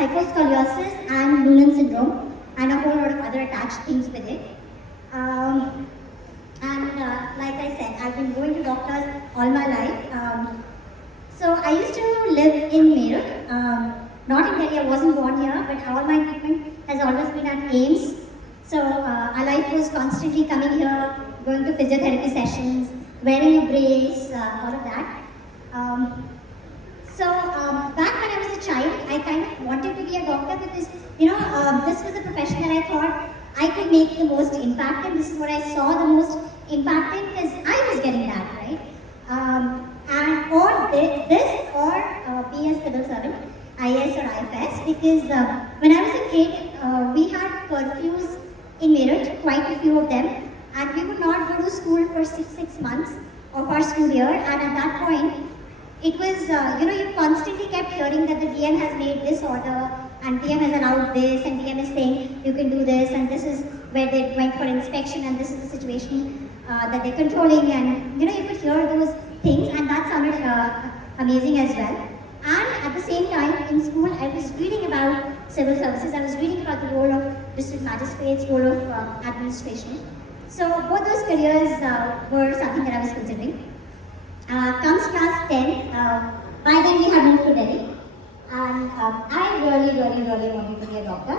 hyposcoliosis and Noonan syndrome and a whole lot of other attached things with it. Like I said, I've been going to doctors all my life. So I used to live in Meerut, not in Delhi. I wasn't born here, but all my treatment has always been at AIMS. So our life was constantly coming here, going to physiotherapy sessions, wearing a brace, all of that. Back when I was a child, I kind of wanted to be a doctor because, this was a profession that I thought I could make the most impact in. This is what I saw the most impact in because I was getting that, right? Or be a civil servant, IAS or IFS, because when I was a kid, we had curfews in Meerut, quite a few of them, and we would not go to school for six months of our school year, and at that point, it was, you constantly kept hearing that the DM has made this order, and DM has allowed this, and DM is saying you can do this, and this is where they went for inspection, and this is the situation that they're controlling, and you could hear those things, and that sounded amazing as well. And at the same time, in school, I was reading about civil services, I was reading about the role of district magistrates, role of administration. So both those careers were something that I was considering. Comes class 10, by then we had moved to Delhi, and I really wanted to be a doctor.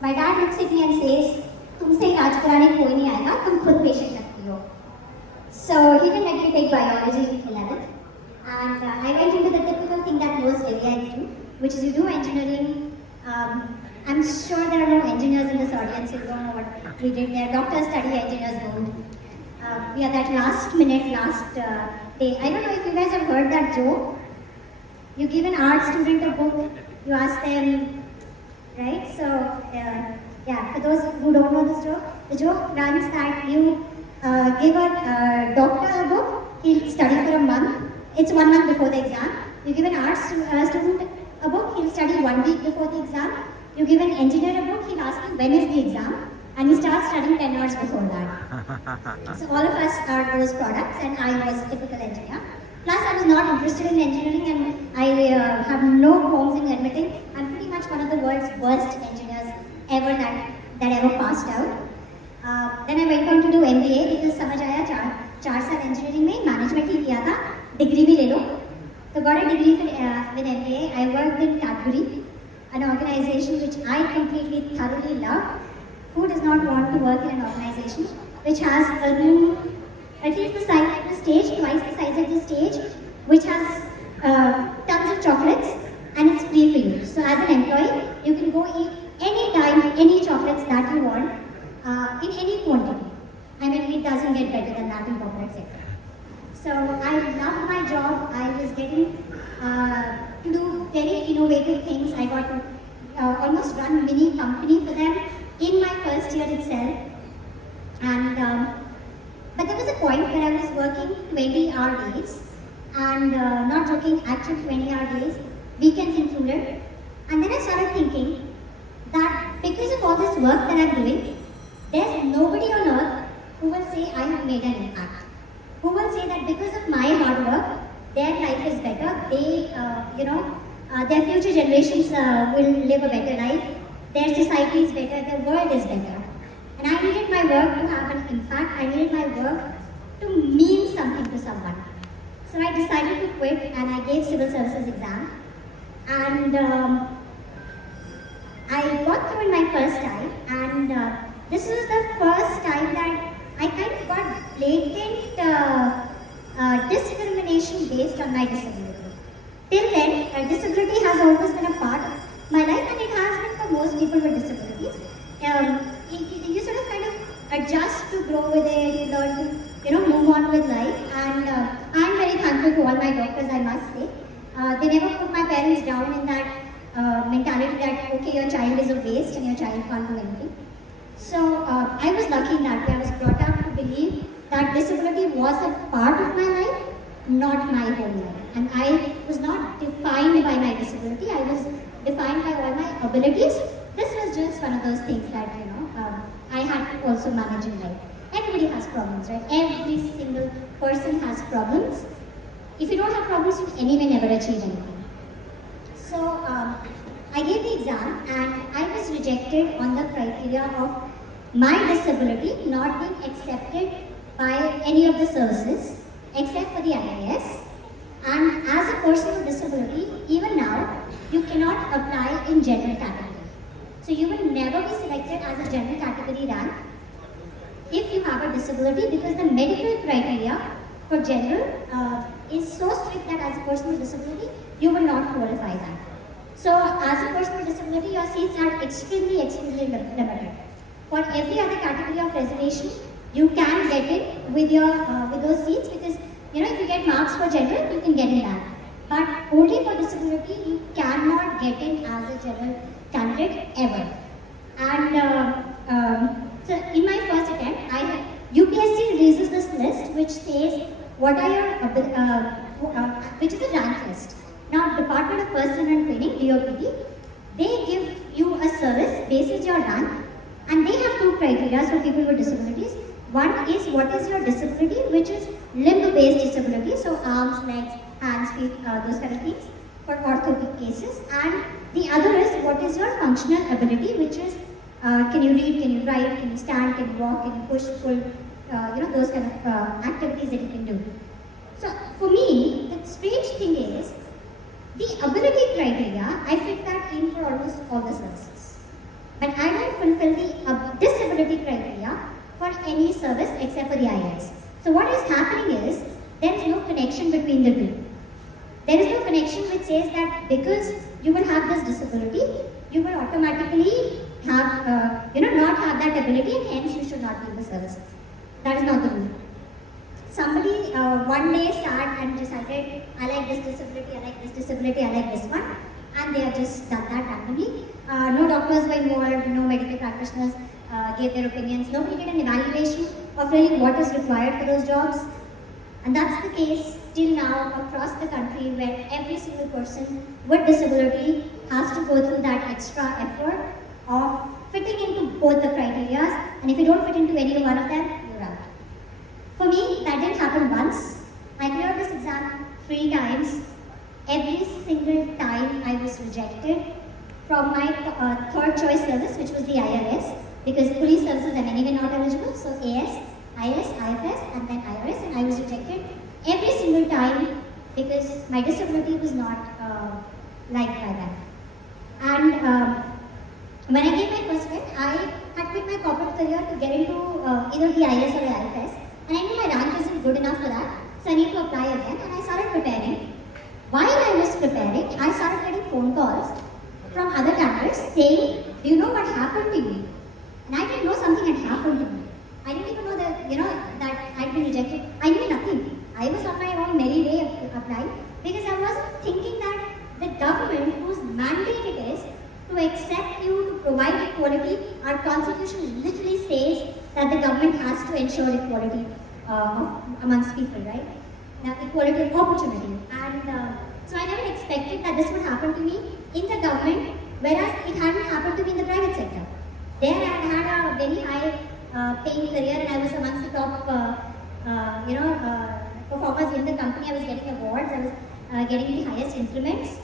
My dad looks at me and says, "तुमसे इलाज कराने कोई नहीं आएगा, तुम खुद patient रखती हो." So he didn't let me take biology in 11th, and I went into the typical thing that most Delhiites do, which is you do engineering. I'm sure there are no engineers in this audience, you don't know what we did there. Doctors study, engineers don't. We had that last day. I don't know if you guys have heard that joke. You give an art student a book, you ask them, right? So, for those who don't know this joke, the joke runs that you give a doctor a book, he'll study for a month. It's 1 month before the exam. You give an art student a book, he'll study 1 week before the exam. You give an engineer a book, he'll ask you when is the exam, and you start studying 10 hours before that. So all of us are those products, and I was a typical engineer. Plus, I was not interested in engineering, and I have no qualms in admitting I'm pretty much one of the world's worst engineers ever that ever passed out. Then I went on to do MBA because समझ आया 4 साल engineering में management ही किया था, degree भी ले लो. So got a degree with MBA. I worked in Cadbury, an organization which I completely thoroughly love. Who does not want to work in an organization which has a room at least the size of the stage, twice the size of the stage, which has tons of chocolates, and it's free for you. So as an employee, you can go eat anytime, any chocolates that you want, in any quantity. I mean, it doesn't get better than that in corporate sector. So I loved my job. I was getting to do very innovative things. I got to almost run mini company for them in my first year itself. And but there was a point where I was working 20-hour days, and not joking, actual 20-hour days, weekends included. And then I started thinking that because of all this work that I'm doing, there's nobody on earth who will say I have made an impact. Who will say that because of my hard work, their life is better, they, their future generations will live a better life, their society is better, their world is better. And I needed my work to have an impact, I needed my work to mean something to someone. So I decided to quit, and I gave civil services exam. And I got through in my first time, and this was the first time that I kind of got blatant discrimination based on my disability. Till then, disability has always been a part of my life, and it has been for most people with disabilities. You sort of kind of adjust to grow with it, you learn to move on with life, and I'm very thankful to all my doctors, I must say. They never put my parents down in that mentality that, okay, your child is a waste and your child can't do anything. So I was lucky in that way. I was brought up to believe that disability was a part of my life, not my whole life. And I was not defined by my disability, I was defined by all my abilities. This was just one of those things that, I had to also manage in life. Everybody has problems, right? Every single person has problems. If you don't have problems, you anyway never achieve anything. So I gave the exam and I was rejected on the criteria of my disability not being accepted by any of the services except for the IAS. And as a person with disability, even now, you cannot apply in general category. So you will never be selected as a general category rank if you have a disability, because the medical criteria for general is so strict that as a person with disability, you will not qualify that. So as a person with disability, your seats are extremely limited. For every other category of reservation, you can get in with those seats, because if you get marks for general, you can get in that. But only for disability, you cannot get in as a general candidate ever. And so in my first attempt, UPSC releases this list which says what are your which is a rank list. Now, Department of Personnel and Training, DOPT, they give you a service basis your rank, and they have two criteria for people with disabilities. One is what is your disability, which is limb-based disability, so arms, legs, hands, feet, those kind of things for orthopedic cases. And the other is what is your functional ability, which is can you read, can you write, can you stand, can you walk, can you push, pull, those kind of activities that you can do. So for me, the strange thing is, the ability criteria, I fit that in for almost all the services. But I don't fulfill the disability criteria for any service except for the IAS. So what is happening is, there is no connection between the two. There is no connection which says that because you will have this disability, you will automatically have, not have that ability, and hence you should not be in the service. That is not the rule. Somebody one day sat and decided, I like this disability, I like this disability, I like this one, and they have just done that randomly. No doctors were involved, no medical practitioners gave their opinions, nobody did an evaluation of really what is required for those jobs. And that's the case till now across the country, where every single person with disability has to go through that extra effort of fitting into both the criteria, and if you don't fit into any one of them, you're out. For me, that didn't happen once. I cleared this exam 3 times. Every single time I was rejected from my third choice service, which was the IRS, because police services I'm anyway not eligible, so AS, IAS, IFS, and then IRS, and I was rejected every single time because my disability was not liked by them. And when I gave my first attempt, I had quit my corporate career to get into either the IAS or the IFS, and I knew my rank isn't good enough for that, so I need to apply again, and I started preparing. While I was preparing, I started getting phone calls from other candidates saying, do you know what happened to me? And I didn't know something had happened to me. I didn't even know that, that I'd been rejected. I knew nothing. I was on my own merry way of applying, because I wasn't thinking that the government, whose mandate it is to accept you, to provide equality, our constitution literally says that the government has to ensure equality amongst people, right? Now, equality of opportunity. And so I never expected that this would happen to me in the government, whereas it hadn't happened to me in the private sector. There I had a very high paying career, and I was amongst the top performers in the company. I was getting awards, I was getting the highest increments.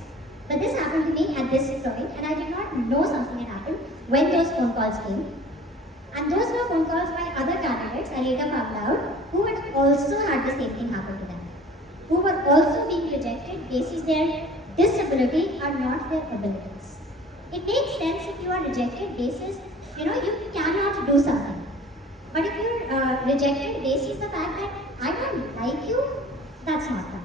But this happened to me at this point, and I did not know something had happened when those phone calls came. And those were phone calls by other candidates, I later found out, who had also had the same thing happen to them, who were also being rejected basis their disability and not their abilities. It makes sense if you are rejected basis, you cannot do something. But if you're rejected basis the fact that I don't like you, that's not done.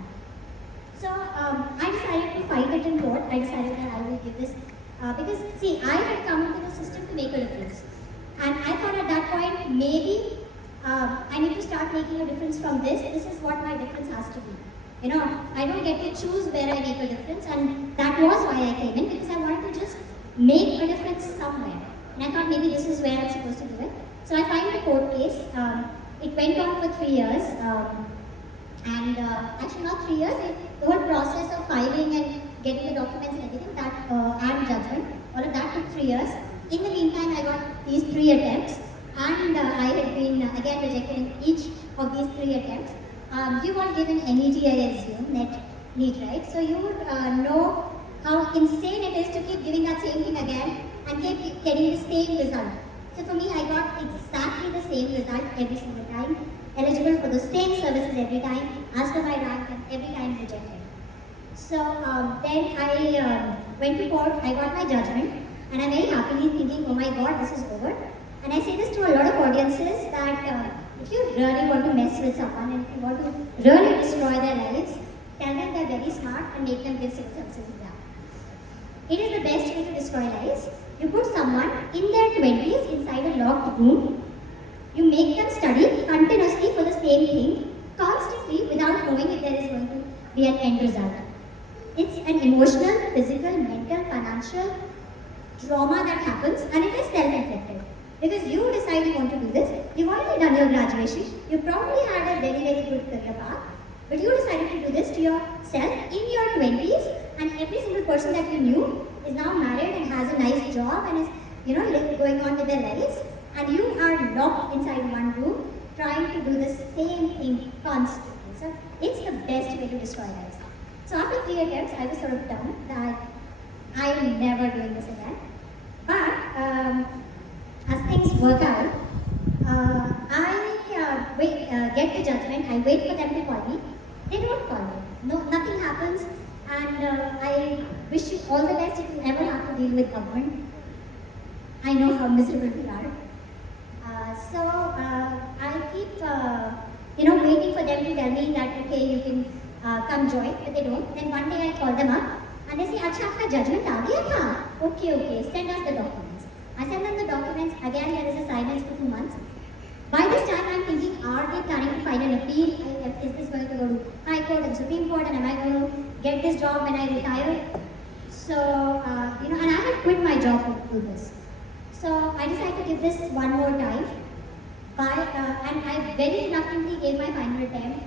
So I decided to fight it in court. I decided that I will give this, because see, I had come into the system to make a difference. And I thought at that point, maybe I need to start making a difference from this. This is what my difference has to be. I don't get to choose where I make a difference, and that was why I came in, because I wanted to just make a difference somewhere. And I thought maybe this is where I'm supposed to do it. So I filed a court case. It went on for 3 years. Actually not 3 years, the whole process of filing and getting the documents and everything, and judgment, all of that took 3 years. In the meantime, I got these 3 attempts, and I had been again rejected in each of these 3 attempts. You've all given NET, I assume, NET, right? So you would know how insane it is to keep giving that that same thing again and kept getting the same result. So for me, I got exactly the same result every single time, eligible for the same services every time, as per my rank, and every time rejected. So then I went to court, I got my judgment, and I'm very happily thinking, oh my god, this is over. And I say this to a lot of audiences that if you really want to mess with someone and if you want to really destroy their lives, tell them they're very smart and make them give civil services exam. It is the best way to destroy lives. You put someone in their 20s inside a locked room, you make them study continuously for the same thing, constantly without knowing if there is going to be an end result. It's an emotional, physical, mental, financial trauma that happens, and it is self-inflicted. Because you decide you want to do this, you've already done your graduation, you probably had a very, very good career path, but you decided to do this to yourself in your 20s, and every single person that you knew is now married and has a nice job and is, going on with their lives, and you are locked inside one room trying to do the same thing constantly. So it's the best way to destroy lives. So after 3 attempts, I was sort of done that I am never doing this again. But as things work out, I get the judgment, I wait for them to call me. They don't call me. No, nothing happens, and I wish you all the best if you ever have to deal with government. I know how miserable we are. So I keep, waiting for them to tell me that, okay, you can come join, but they don't. Then one day I call them up, and they say, "Acha, aapka judgment aa gaya tha? Okay, send us the documents." I send them the documents, again there is a silence for 2 months. By this time I'm thinking, are they planning to file an appeal? Is this going to go to High Court and Supreme Court, and am I going to get this job when I retire? So, and I had quit my job to do this. So I decided to give this one more time. And I very reluctantly gave my final attempt.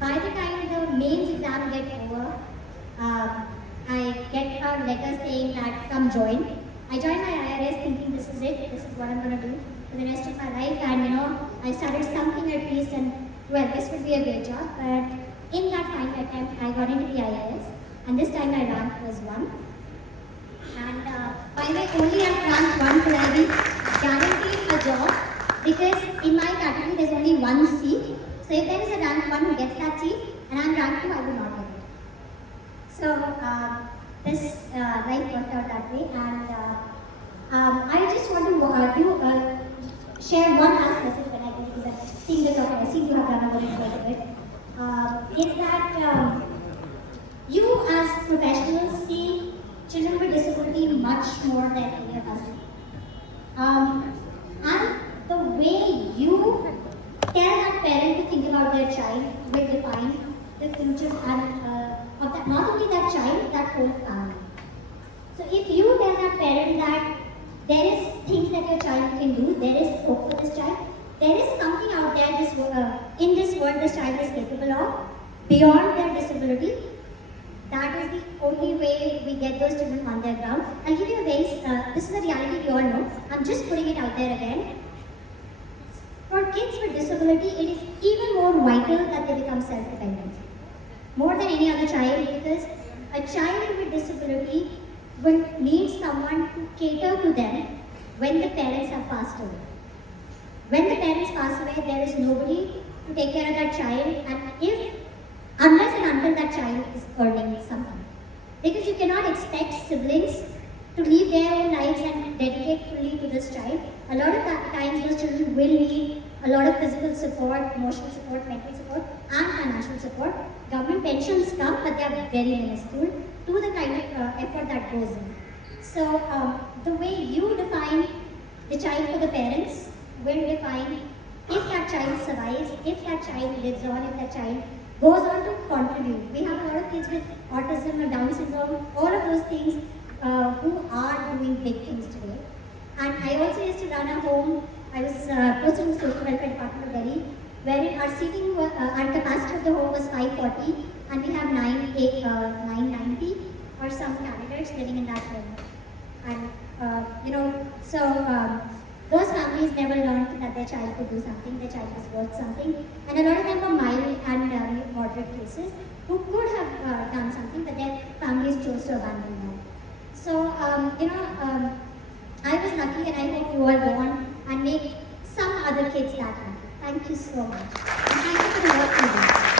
By the time the mains exam gets over, I get a letter saying that come join. I joined my IRS thinking this is it, this is what I'm going to do for the rest of my life, and I started something at least, and well, this would be a great job. But in that final attempt, I got into the IAS, and this time my rank was 1. And by the way, only at rank 1 could I be guaranteed a job, because in my category there's only 1 seat. So if there is a rank 1 who gets that seat, and I'm rank 2, I will not get it. So this life worked out that way, and I just want to share one last message when I go to the seeing the doctor. I seem to have done a little bit of it. Is that you as professionals see children with disability much more than any of us do. And the way you tell that parent to think about their child will define the future and of that, not only that child, that whole family. So if you tell that parent that there is things that your child can do, there is hope for this child, there is something out there in this world this child is capable of, beyond their disability, that is the only way we get those children on their ground. I'll give you a very, this is a reality we all know, I'm just putting it out there again. For kids with disability, it is even more vital that they become self-dependent. More than any other child, because a child with disability will need someone to cater to them when the parents have passed away. When the parents pass away, there is nobody to take care of that child, and unless and until that child is earning something. Because you cannot expect siblings to live their own lives and dedicate fully to this child. A lot of times those children will need a lot of physical support, emotional support, mental support, and financial support. Government pensions come, but they are very minuscule to the kind of effort that goes in. So the way you define the child for the parents will define if that child survives, if that child lives on, if that child goes on to contribute. We have a lot of kids with autism or Down syndrome, all of those things who are doing big things today. And I also used to run a home. I was posted in the Social Welfare Department of Delhi, wherein our seating, our capacity of the home was 540, and we have 990 or some candidates living in that home. And those families never learned that their child could do something, their child was worth something, and a lot of them were mild and moderate cases who could have done something, but their families chose to abandon them. So I was lucky, and I hope you all go on and make some other kids that happy. Thank you so much. And thank you for the work you do.